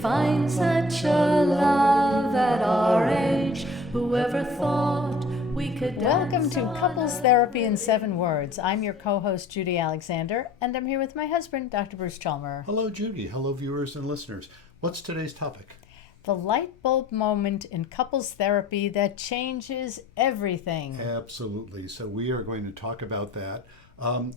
find such a love at our age. Whoever thought we could dance. Welcome to Couples Therapy in 7 Words. I'm your co-host, Judy Alexander, and I'm here with my husband, Dr. Bruce Chalmer. Hello, Judy. Hello, viewers and listeners. What's today's topic? The light bulb moment in couples therapy that changes everything. Absolutely. So we are going to talk about that.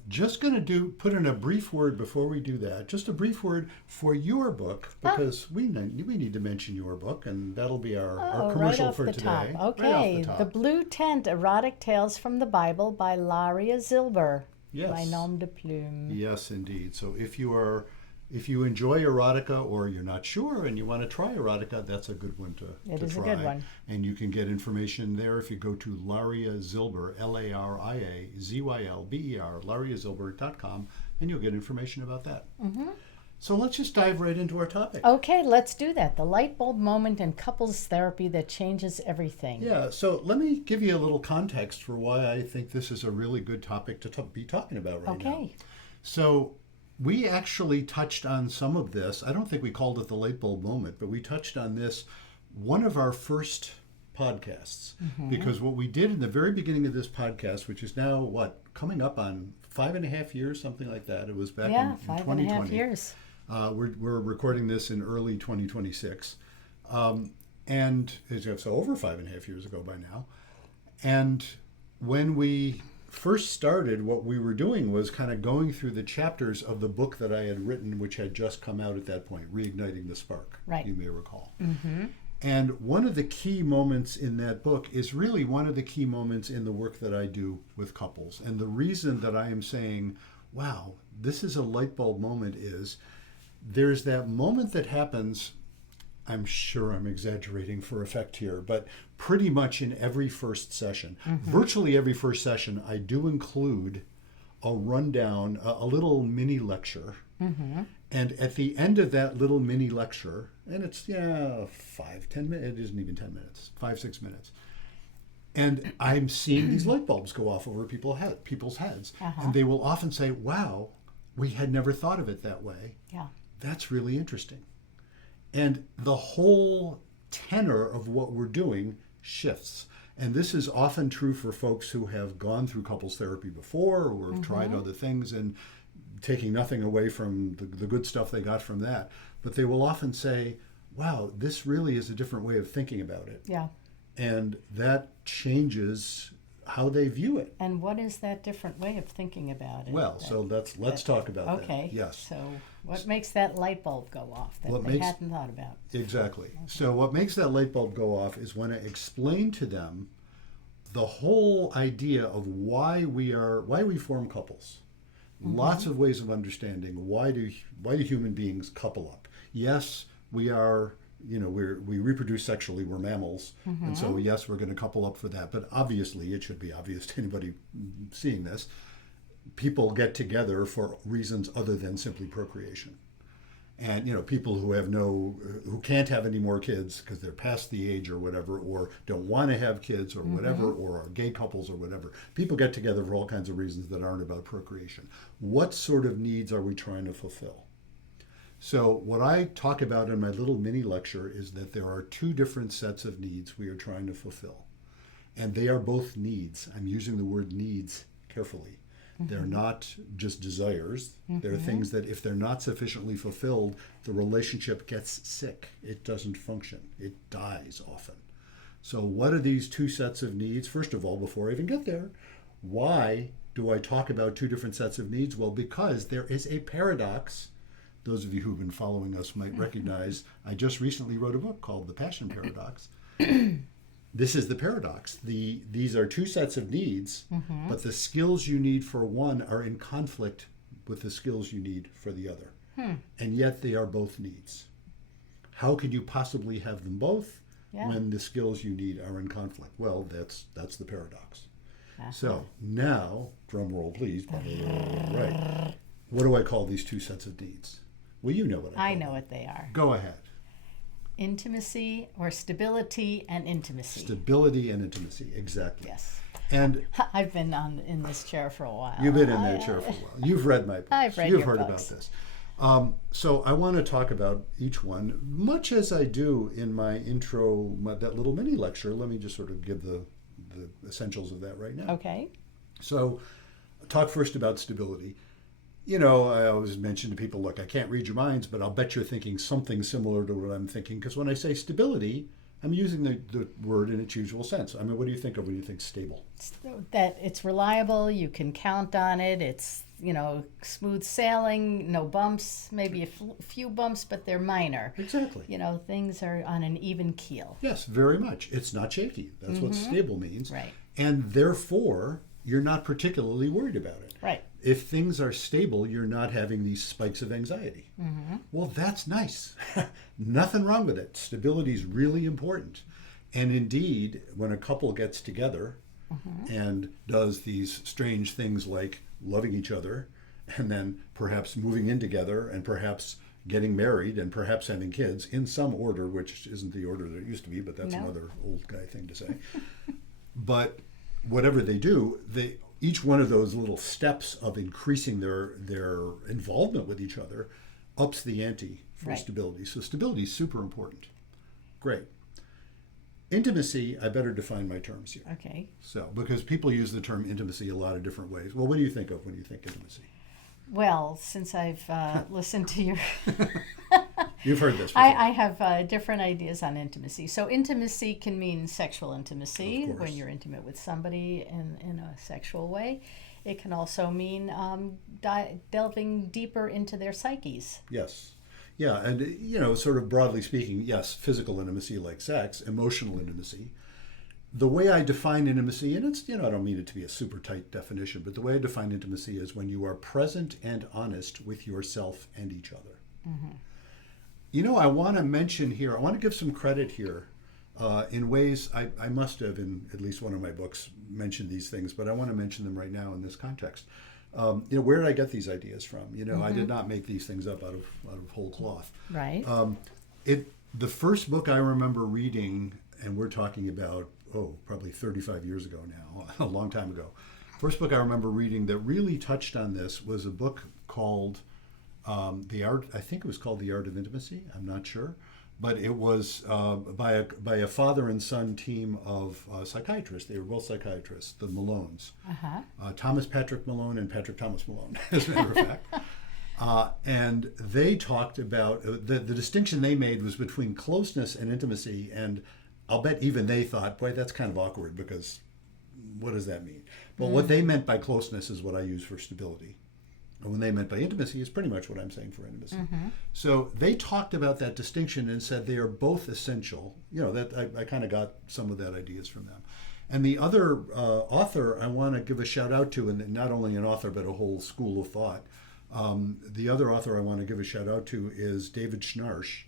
Just going to put in a brief word before we do that. Just a brief word for your book, because we need to mention your book, and that'll be our commercial right off for the today. Top. Okay, right off the top. The Blue Tent, Erotic Tales from the Bible by Laria Zilber. Yes. My nom de plume. Yes, indeed. So if you enjoy erotica, or you're not sure and you want to try erotica, that's a good one to try. It is a good one. And you can get information there if you go to Laria Zilber, LARIAZYLBER, LariaZilber.com, and you'll get information about that. Mm-hmm. So let's just dive right into our topic. Okay, let's do that. The light bulb moment in couples therapy that changes everything. Yeah, so let me give you a little context for why I think this is a really good topic to be talking about right now. Okay. So we actually touched on some of this. I don't think we called it the light bulb moment, but we touched on this one of our first podcasts. Mm-hmm. Because what we did in the very beginning of this podcast, which is now, coming up on 5.5 years, something like that. It was back in 2020. 5.5 years. We're recording this in early 2026. And so over 5.5 years ago by now. And when we first started, what we were doing was kind of going through the chapters of the book that I had written, which had just come out at that point, Reigniting the Spark, right. You may recall. Mm-hmm. And one of the key moments in that book is really one of the key moments in the work that I do with couples. And the reason that I am saying, wow, this is a light bulb moment is there's that moment that happens. I'm sure I'm exaggerating for effect here, but pretty much in every first session, virtually every first session, I do include a rundown, a little mini lecture. Mm-hmm. And at the end of that little mini lecture, and it's 10 minutes, it isn't even 10 minutes, 5-6 minutes. And I'm seeing these light bulbs go off over people's heads. Uh-huh. And they will often say, wow, we had never thought of it that way. Yeah. That's really interesting. And the whole tenor of what we're doing shifts. And this is often true for folks who have gone through couples therapy before or have tried other things, and taking nothing away from the good stuff they got from that. But they will often say, wow, this really is a different way of thinking about it. Yeah. And that changes how they view it. And what is that different way of thinking about it? Well, so let's talk about that. Okay. Yes. So what makes that light bulb go off that they hadn't thought about? Exactly. Okay. So what makes that light bulb go off is when I explain to them the whole idea of why we form couples. Mm-hmm. Lots of ways of understanding why do human beings couple up. Yes, we are. We reproduce sexually, we're mammals, and so yes, we're going to couple up for that. But obviously, it should be obvious to anybody seeing this, people get together for reasons other than simply procreation. And people who can't have any more kids because they're past the age or whatever, or don't want to have kids or whatever, or are gay couples or whatever. People get together for all kinds of reasons that aren't about procreation. What sort of needs are we trying to fulfill? So what I talk about in my little mini lecture is that there are 2 different sets of needs we are trying to fulfill. And they are both needs. I'm using the word needs carefully. Mm-hmm. They're not just desires. Mm-hmm. They're things that if they're not sufficiently fulfilled, the relationship gets sick. It doesn't function. It dies often. So what are these 2 sets of needs? First of all, before I even get there, why do I talk about 2 different sets of needs? Well, because there is a paradox. Those of you who've been following us might recognize I just recently wrote a book called The Passion Paradox. This is the paradox. These are 2 sets of needs, but the skills you need for one are in conflict with the skills you need for the other. And yet they are both needs. How could you possibly have them both when the skills you need are in conflict? Well, that's the paradox. So now, drum roll please. Right. What do I call these 2 sets of needs? Well, you know what I know what they are. Go ahead. Intimacy, or stability and intimacy. Stability and intimacy, exactly. Yes. And I've been in this chair for a while. You've been in that chair for a while. You've read my books. I've read You've your heard books. about this. So I want to talk about each one, much as I do in my intro, that little mini lecture. Let me just sort of give the essentials of that right now. Okay. So talk first about stability. You know, I always mention to people, look, I can't read your minds, but I'll bet you're thinking something similar to what I'm thinking. Because when I say stability, I'm using the word in its usual sense. I mean, what do you think of when you think stable? That it's reliable, you can count on it, it's, smooth sailing, no bumps, maybe a few bumps, but they're minor. Exactly. Things are on an even keel. Yes, very much. It's not shaky. That's what stable means. Right. And therefore, you're not particularly worried about it. Right. If things are stable, you're not having these spikes of anxiety. Well, that's nice. Nothing wrong with it. Stability is really important. And indeed, when a couple gets together and does these strange things like loving each other and then perhaps moving in together and perhaps getting married and perhaps having kids in some order, which isn't the order that it used to be, but that's another old guy thing to say. But whatever they do, each one of those little steps of increasing their involvement with each other ups the ante for stability. So stability is super important. Great. Intimacy, I better define my terms here. Okay. So, because people use the term intimacy a lot of different ways. Well, what do you think of when you think intimacy? Well, since I've listened to your... You've heard this before. I have different ideas on intimacy. So intimacy can mean sexual intimacy, Of course. when you're intimate with somebody in a sexual way. It can also mean delving deeper into their psyches. Yes. Yeah, and sort of broadly speaking, yes, physical intimacy like sex, emotional intimacy. The way I define intimacy, and it's, I don't mean it to be a super tight definition, but the way I define intimacy is when you are present and honest with yourself and each other. I want to mention here, I want to give some credit here in ways I must have, in at least one of my books, mentioned these things, but I want to mention them right now in this context. Where did I get these ideas from? I did not make these things up out of whole cloth. Right. The first book I remember reading, and we're talking about, probably 35 years ago now, a long time ago. First book I remember reading that really touched on this was a book called The Art, I think it was called The Art of Intimacy, I'm not sure. But it was by a father and son team of psychiatrists. They were both psychiatrists, the Malones. Thomas Patrick Malone and Patrick Thomas Malone, as a matter of fact. And they talked about, the distinction they made was between closeness and intimacy. And I'll bet even they thought, boy, that's kind of awkward because what does that mean? But what they meant by closeness is what I use for stability. And when they meant by intimacy is pretty much what I'm saying for intimacy. So they talked about that distinction and said they are both essential. That I kind of got some of that ideas from them. And the other author I want to give a shout out to, and not only an author but a whole school of thought. The other author I want to give a shout out to is David Schnarch,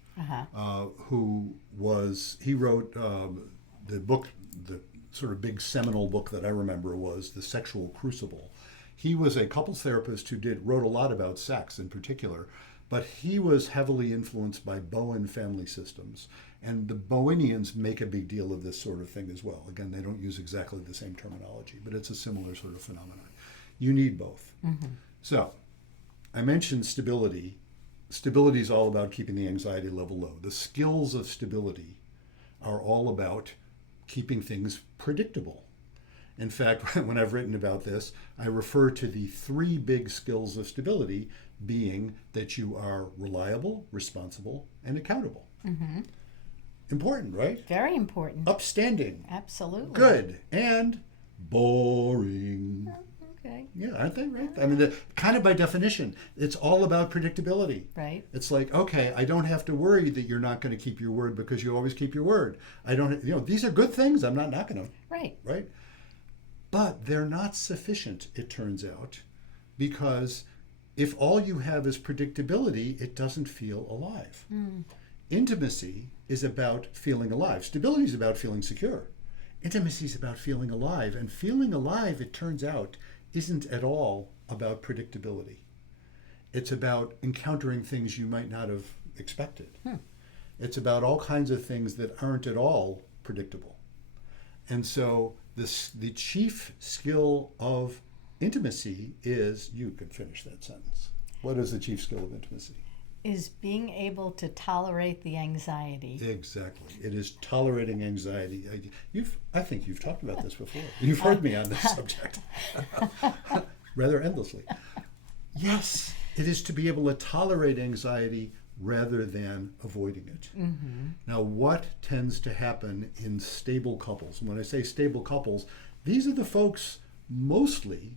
who wrote the book, the sort of big seminal book that I remember was The Sexual Crucible. He was a couples therapist who wrote a lot about sex in particular, but he was heavily influenced by Bowen family systems. And the Bowenians make a big deal of this sort of thing as well. Again, they don't use exactly the same terminology, but it's a similar sort of phenomenon. You need both. So I mentioned stability. Stability is all about keeping the anxiety level low. The skills of stability are all about keeping things predictable. In fact, when I've written about this, I refer to the three big skills of stability being that you are reliable, responsible, and accountable. Important, right? Very important. Upstanding. Absolutely. Good. And boring. Okay. Yeah, aren't they, right? I mean, kind of by definition, it's all about predictability. Right. It's like, okay, I don't have to worry that you're not going to keep your word because you always keep your word. I don't, these are good things. I'm not knocking them. Right. Right? But they're not sufficient, it turns out, because if all you have is predictability, it doesn't feel alive. Intimacy is about feeling alive. Stability is about feeling secure. Intimacy is about feeling alive. And feeling alive, it turns out, isn't at all about predictability. It's about encountering things you might not have expected. It's about all kinds of things that aren't at all predictable. And so the chief skill of intimacy is, you can finish that sentence. What is the chief skill of intimacy? Is being able to tolerate the anxiety. Exactly. It is tolerating anxiety. I think you've talked about this before. You've heard me on this subject rather endlessly. Yes, it is to be able to tolerate anxiety rather than avoiding it. Mm-hmm. Now, what tends to happen in stable couples? And when I say stable couples, these are the folks mostly,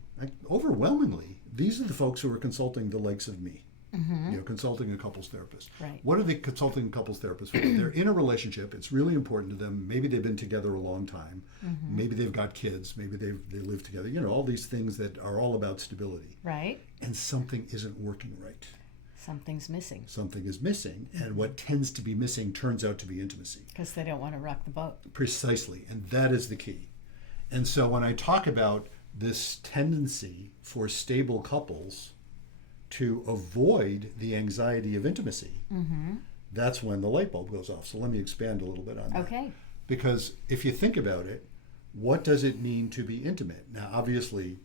overwhelmingly, these are the folks who are consulting the likes of me. Mm-hmm. Consulting a couples therapist. Right. What are they consulting a couples therapist for? They're in a relationship. It's really important to them. Maybe they've been together a long time. Mm-hmm. Maybe they've got kids. Maybe they live together. All these things that are all about stability. Right. And something isn't working right. Something's missing. Something is missing. And what tends to be missing turns out to be intimacy. Because they don't want to rock the boat. Precisely. And that is the key. And so when I talk about this tendency for stable couples to avoid the anxiety of intimacy, Mm-hmm. that's when the light bulb goes off. So let me expand a little bit on that. Okay. Because if you think about it, what does it mean to be intimate? Now, obviously,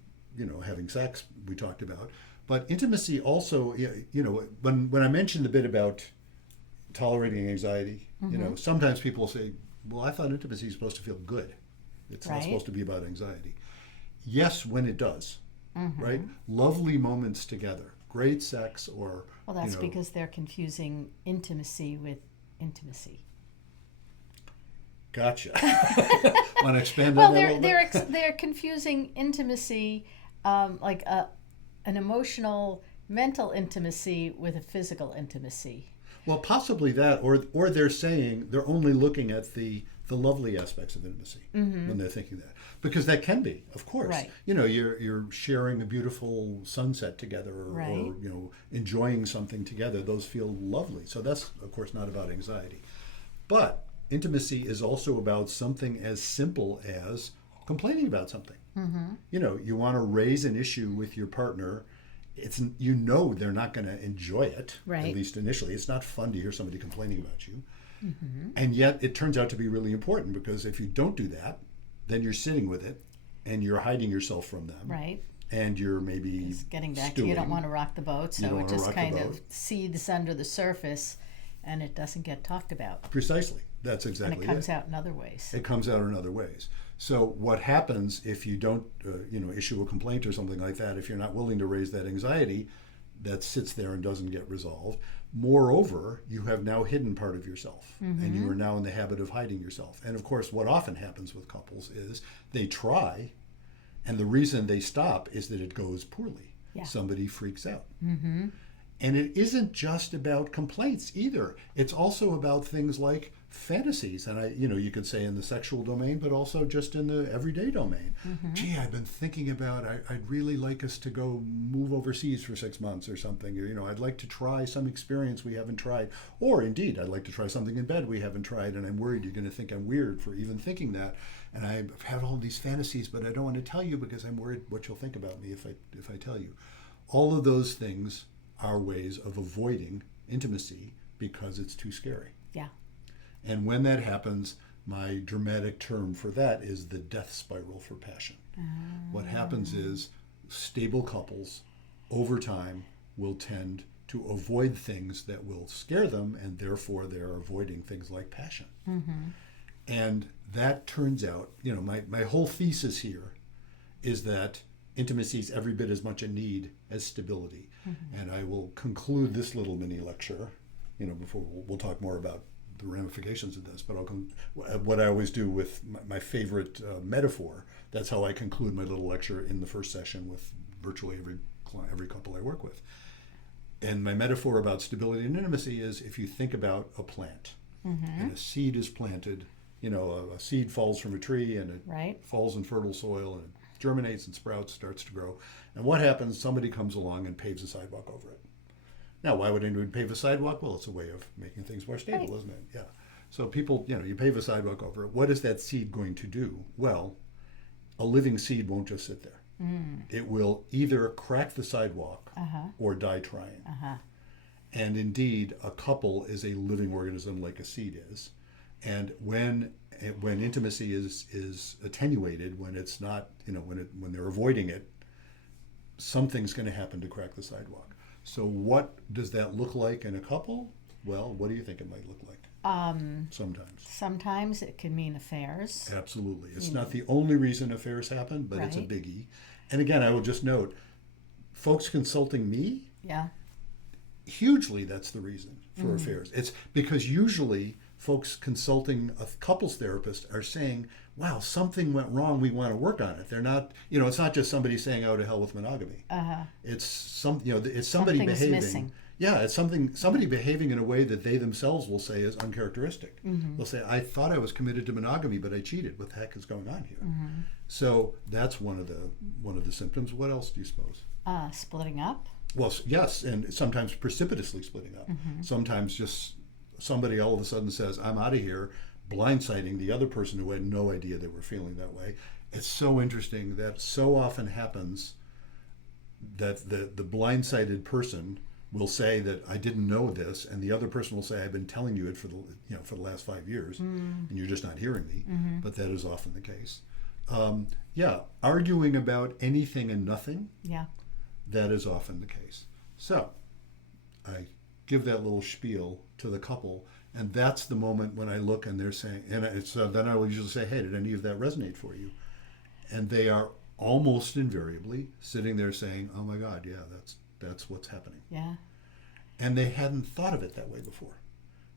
having sex, we talked about, but intimacy also, when I mentioned the bit about tolerating anxiety, Mm-hmm. sometimes people say, well, I thought intimacy is supposed to feel good. It's not Right. supposed to be about anxiety. Yes, when it does, Mm-hmm. right? Lovely moments together. Great sex or Well, that's because they're confusing intimacy with intimacy. Gotcha. Want to expand Well, on that a little bit? they're confusing intimacy, like an emotional, mental intimacy with a physical intimacy. Well, possibly that, or they're saying they're only looking at the lovely aspects of intimacy when they're thinking that, because that can be, of course. Right. You're sharing a beautiful sunset together, or Right. enjoying something together. Those feel lovely. So that's, of course, not about anxiety, but intimacy is also about something as simple as complaining about something. Mm-hmm. You want to raise an issue with your partner. It's they're not going to enjoy it, Right. at least initially. It's not fun to hear somebody complaining about you. Mm-hmm. And yet it turns out to be really important, because if you don't do that, then you're sitting with it and you're hiding yourself from them. Right. And you're maybe It's getting back to stewing. you don't want to rock the boat, You don't so it wanna just rock the kind boat. of seethes under the surface and it doesn't get talked about. Precisely. That's exactly And it comes out in other ways. It comes out in other ways. So what happens if you don't, issue a complaint or something like that, if you're not willing to raise that anxiety, that sits there and doesn't get resolved. Moreover, you have now hidden part of yourself, and you are now in the habit of hiding yourself. And of course, what often happens with couples is they try, and the reason they stop is that it goes poorly. Yeah. Somebody freaks out. Mm-hmm. And it isn't just about complaints either. It's also about things like fantasies, and you could say in the sexual domain, but also just in the everyday domain. Mm-hmm. Gee, I've been thinking about, I'd really like us to go move overseas for 6 months or something. Or, I'd like to try some experience we haven't tried. Or indeed, I'd like to try something in bed we haven't tried, and I'm worried you're going to think I'm weird for even thinking that. And I've had all these fantasies, but I don't want to tell you because I'm worried what you'll think about me if I tell you. All of those things are ways of avoiding intimacy because it's too scary. Yeah. And when that happens, my dramatic term for that is the death spiral for passion. What happens is stable couples over time will tend to avoid things that will scare them, and therefore they're avoiding things like passion. Mm-hmm. And that turns out, my whole thesis here is that intimacy is every bit as much a need as stability. Mm-hmm. And I will conclude this little mini lecture, before we'll talk more about the ramifications of this, but what I always do with my favorite metaphor, that's how I conclude my little lecture in the first session with virtually every couple I work with. And my metaphor about stability and intimacy is, if you think about a plant, Mm-hmm. and a seed is planted, a seed falls from a tree and it Right. falls in fertile soil and it germinates and sprouts, starts to grow. And what happens? Somebody comes along and paves a sidewalk over it. Now, why would anyone pave a sidewalk? Well, it's a way of making things more stable, Right. isn't it? Yeah. So people, you pave a sidewalk over it. What is that seed going to do? Well, a living seed won't just sit there. Mm. It will either crack the sidewalk Uh-huh. or die trying. Uh-huh. And indeed, a couple is a living organism like a seed is. And when intimacy is attenuated, when it's not, when they're avoiding it, something's going to happen to crack the sidewalk. So what does that look like in a couple? Well, what do you think it might look like? Sometimes. Sometimes it can mean affairs. Absolutely. It's not the only reason affairs happen, but it's a Right. biggie. And again, I will just note, folks consulting me, Yeah. hugely that's the reason for affairs. It's because usually folks consulting a couples therapist are saying, wow, something went wrong, we want to work on it. They're not, it's not just somebody saying, oh, to hell with monogamy. It's it's somebody Something's behaving. missing. Yeah, it's somebody behaving in a way that they themselves will say is uncharacteristic. They'll say, I thought I was committed to monogamy, but I cheated. What the heck is going on here? So that's one of the symptoms. What else do you suppose? Splitting up. Well, yes, and sometimes precipitously splitting up. Sometimes just somebody all of a sudden says, I'm out of here, blindsiding the other person who had no idea they were feeling that way. It's so interesting that so often happens that the blindsided person will say that I didn't know this, and the other person will say, I've been telling you it for the last 5 years, and you're just not hearing me. But that is often the case. Arguing about anything and nothing. Yeah. That is often the case. So I give that little spiel to the couple, and that's the moment when I look and they're saying, then I will usually say, hey, did any of that resonate for you? And they are almost invariably sitting there saying, oh my God, yeah, that's what's happening. Yeah. And they hadn't thought of it that way before.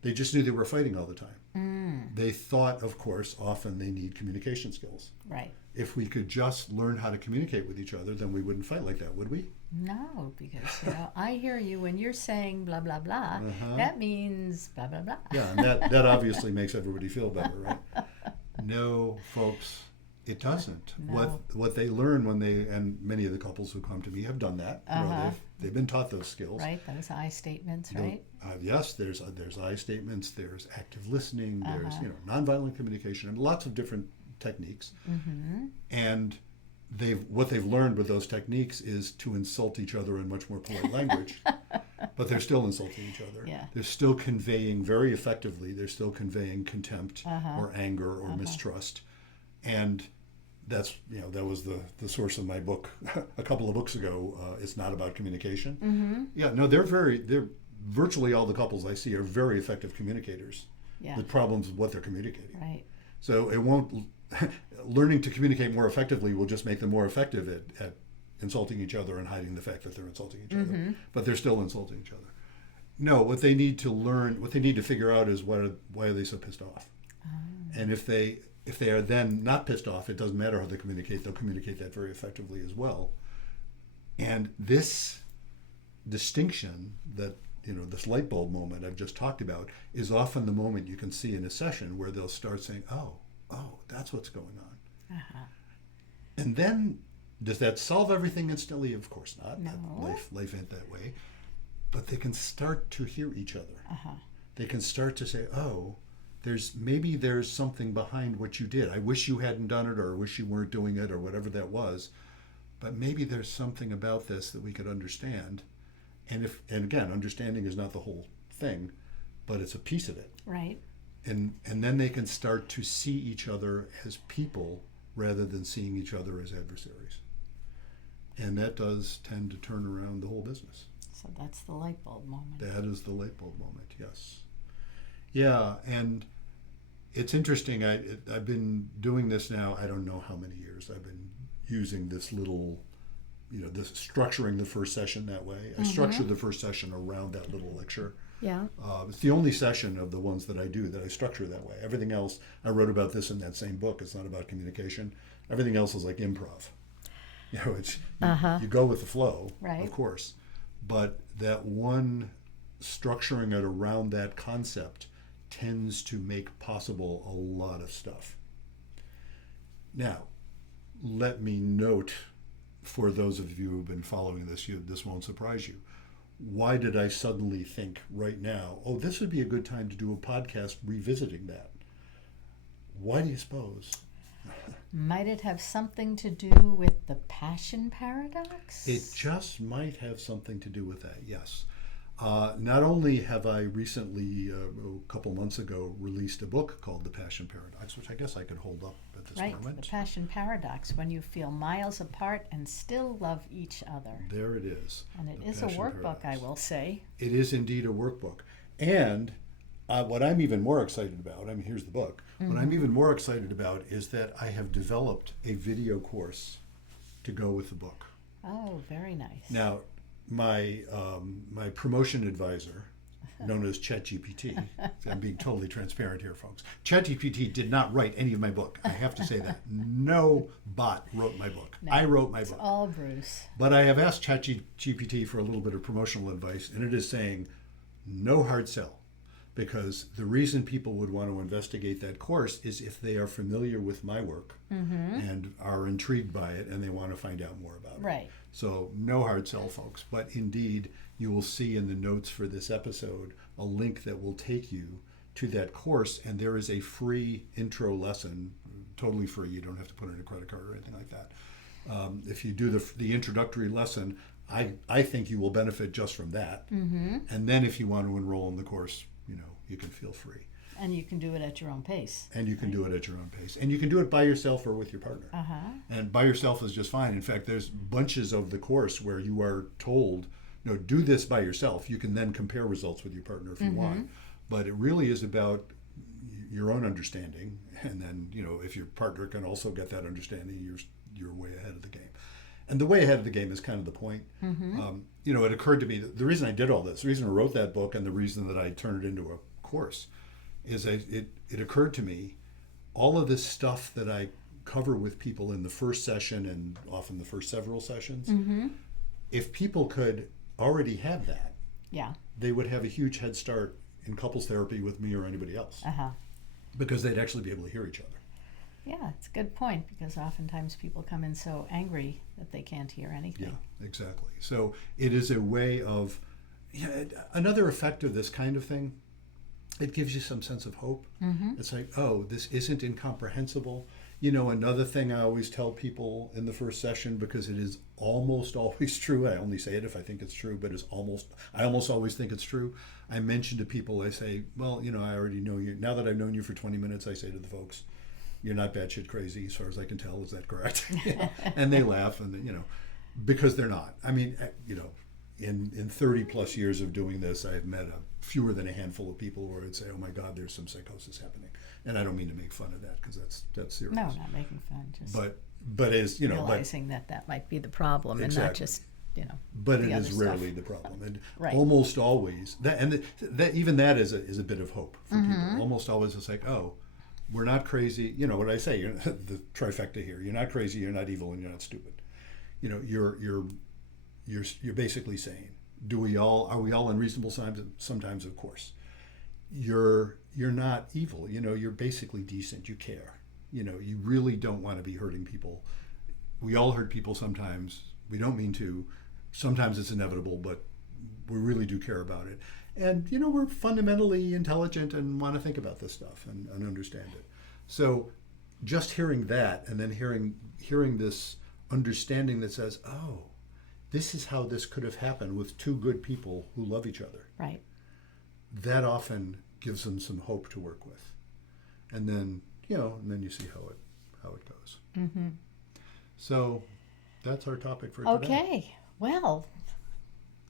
They just knew they were fighting all the time. They thought, of course, often they need communication skills. Right. If we could just learn how to communicate with each other, then we wouldn't fight like that, would we? No, because I hear you when you're saying blah blah blah. That means blah blah blah. Yeah, and that obviously makes everybody feel better, right? No, folks, it doesn't. No. What they learn and many of the couples who come to me have done that. They've been taught those skills. Right. Those I statements. Right. Yes, there's I statements. There's active listening. There's nonviolent communication, and lots of different techniques. And what they've learned with those techniques is to insult each other in much more polite language. But they're still insulting each other. Yeah. They're still conveying very effectively. They're still conveying contempt or anger or mistrust. And that's that was the source of my book a couple of books ago. It's not about communication. Yeah, no, they're virtually all the couples I see are very effective communicators. Yeah. The problem's what they're communicating. Right. So it won't. Learning to communicate more effectively will just make them more effective at insulting each other and hiding the fact that they're insulting each other. But they're still insulting each other. No, what they need to learn, what they need to figure out is why are they so pissed off? And if they are then not pissed off, it doesn't matter how they communicate. They'll communicate that very effectively as well. And this distinction that this light bulb moment I've just talked about is often the moment you can see in a session where they'll start saying, oh, that's what's going on. And then, does that solve everything instantly? Of course not. No. Life ain't that way. But they can start to hear each other. They can start to say, oh, there's something behind what you did. I wish you hadn't done it, or I wish you weren't doing it, or whatever that was. But maybe there's something about this that we could understand. And again, understanding is not the whole thing, but it's a piece of it. Right. And then they can start to see each other as people rather than seeing each other as adversaries. And that does tend to turn around the whole business. So that's the light bulb moment. That is the light bulb moment, yes. Yeah, and it's interesting. I've been doing this now, I don't know how many years. I've been using this little, this structuring the first session that way. I structure the first session around that little lecture. Yeah. It's the only session of the ones that I do that I structure that way. Everything else, I wrote about this in that same book. It's not about communication. Everything else is like improv. You go with the flow, right. Of course. But that one structuring it around that concept tends to make possible a lot of stuff. Now, let me note, for those of you who've been following this, this won't surprise you. Why did I suddenly think right now, this would be a good time to do a podcast revisiting that? Why do you suppose? Might it have something to do with the passion paradox? It just might have something to do with that, yes. Not only have I recently, a couple months ago, released a book called The Passion Paradox, which I guess I could hold up at this Right, moment. the passion paradox, when you feel miles apart and still love each other. There it is. And it The is a Passion workbook, Paradox. I will say. It is indeed a workbook. And what I'm even more excited about, I mean, here's the book. What I'm even more excited about is that I have developed a video course to go with the book. Oh, very nice. Now, my promotion advisor, known as ChatGPT, I'm being totally transparent here, folks. ChatGPT did not write any of my book. I have to say that. No bot wrote my book. No, I wrote my it's book. all Bruce. But I have asked ChatGPT for a little bit of promotional advice, and it is saying no hard sell. Because the reason people would want to investigate that course is if they are familiar with my work and are intrigued by it and they want to find out more about it. Right. So no hard sell, folks. But indeed, you will see in the notes for this episode a link that will take you to that course, and there is a free intro lesson, totally free. You don't have to put in a credit card or anything like that. If you do the introductory lesson, I think you will benefit just from that. And then if you want to enroll in the course, you can feel free. And you can do it at your own pace. And you can do it at your own pace. And you can do it by yourself or with your partner. And by yourself is just fine. In fact, there's bunches of the course where you are told, do this by yourself. You can then compare results with your partner if you want. But it really is about your own understanding. And then, if your partner can also get that understanding, you're way ahead of the game. And the way ahead of the game is kind of the point. It occurred to me that the reason I did all this, the reason I wrote that book and the reason that I turned it into a course is it occurred to me all of this stuff that I cover with people in the first session and often the first several sessions, if people could already have that, they would have a huge head start in couples therapy with me or anybody else because they'd actually be able to hear each other. Yeah, it's a good point, because oftentimes people come in so angry that they can't hear anything. Yeah, exactly. So it is a way of, another effect of this kind of thing, it gives you some sense of hope. It's like, oh, this isn't incomprehensible. Another thing I always tell people in the first session, because it is almost always true, I only say it if I think it's true, but I almost always think it's true. I mention to people, I say, well, I already know you. Now that I've known you for 20 minutes, I say to the folks, you're not batshit crazy, as far as I can tell. Is that correct? And they laugh, and because they're not. I mean, in 30 plus years of doing this, I've met fewer than a handful of people where I'd say, "Oh my God, there's some psychosis happening," and I don't mean to make fun of that because that's serious. No, not making fun. Just but as realizing that might be the problem, and not just But the it other is stuff. rarely the problem, and Right. almost always that even that is a bit of hope for people. Almost always it's like, oh, we're not crazy. What I say, the trifecta here. You're not crazy, you're not evil, and you're not stupid. You're basically saying, are we all unreasonable sometimes? Of course. You're not evil. You're basically decent. You care. You really don't want to be hurting people. We all hurt people sometimes. We don't mean to. Sometimes it's inevitable, but we really do care about it. And, we're fundamentally intelligent and want to think about this stuff and understand it. So just hearing that, and then hearing this understanding that says, oh, this is how this could have happened with two good people who love each other. Right. That often gives them some hope to work with. And then, you see how it goes. So that's our topic for today. Okay. Well,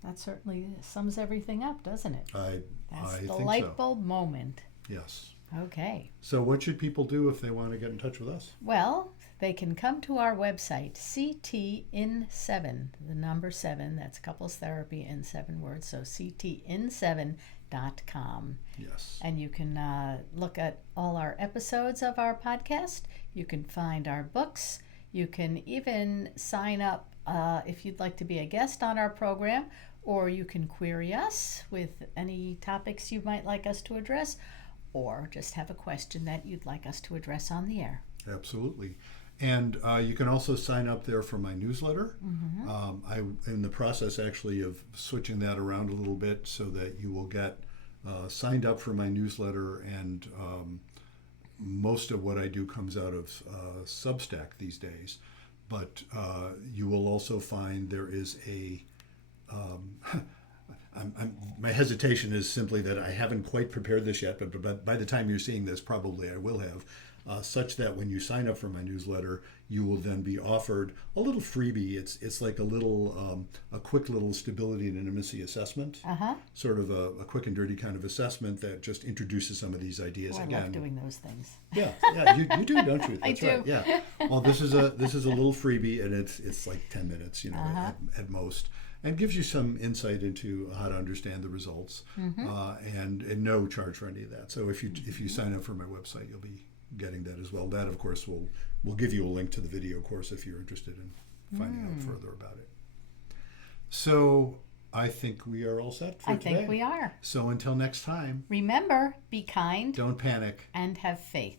that certainly sums everything up, doesn't it? I That's the think light so. bulb moment. Yes. Okay. So what should people do if they want to get in touch with us? Well, they can come to our website, CTIN7, the number 7, that's couples therapy in 7 words, so CTIN7.com. Yes. And you can look at all our episodes of our podcast. You can find our books. You can even sign up if you'd like to be a guest on our program, or you can query us with any topics you might like us to address, or just have a question that you'd like us to address on the air. Absolutely. And you can also sign up there for my newsletter. I'm in the process actually of switching that around a little bit so that you will get signed up for my newsletter, and most of what I do comes out of Substack these days. But you will also find there is my hesitation is simply that I haven't quite prepared this yet, but by the time you're seeing this, probably I will have, such that when you sign up for my newsletter, you will then be offered a little freebie. It's like a quick little stability and intimacy assessment, sort of a quick and dirty kind of assessment that just introduces some of these ideas I again. love doing those things. Yeah, you do, don't you? That's I do. right. Yeah. Well, this is a little freebie, and it's like 10 minutes, at most, and gives you some insight into how to understand the results, and no charge for any of that. So if you sign up for my website, you'll be getting that as well. That, of course, will give you a link to the video course if you're interested in finding out further about it. So I think we are all set for today. I think we are. So until next time, Remember, be kind don't panic. and have faith.